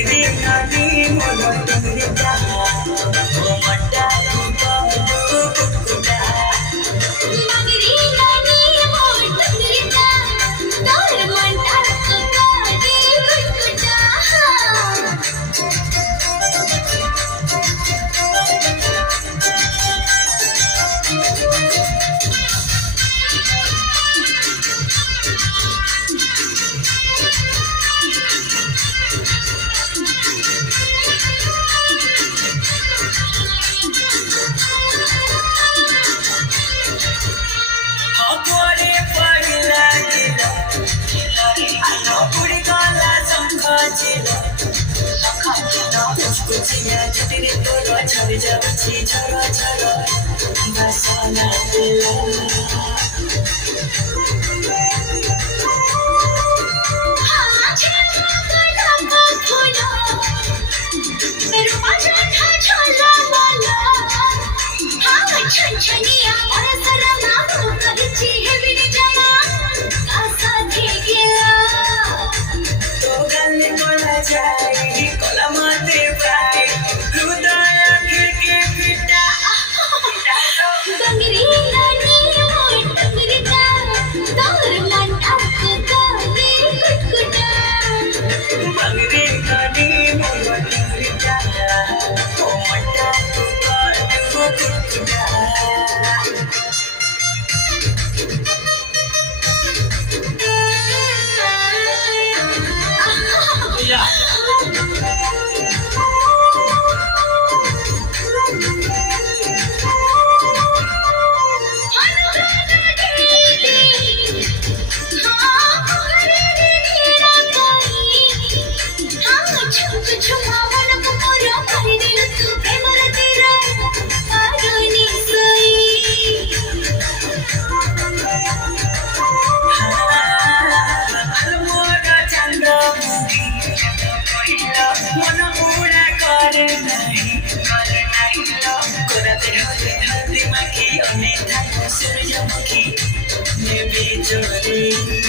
बंगरी नानी मोर टंगरी जा ओ मट्टा को कुकुटा बंगरी नानी मोर टंगरी जा तोर मट्टा को कुकुटा हकोरे पहिला गिला आनो पुडी गला सम्भाजिला कुचिया जुटिरे तोरो छवि जाबछि झरा झरा बसना बेला हाँ छाछा कला फूलो मेरे पाछा छाछा वाला हाँ छनछनिया और सरमा को कलची है बिन जाना कासा थे गया तो गल्ले कोला जाई कोला माते प्राय हृदय खिड़की पिटा बंगरी नानी मोर टंगरी जा तोर मट्टा को कुकुटा बंगरी नानी मोर टंगरी जा ओ मट्टा को कुकुटा मन उड़ा करे नहीं लो कोराते होते हल्दी माखी अन्य था सूर्यमुखी ने भी जोड़ी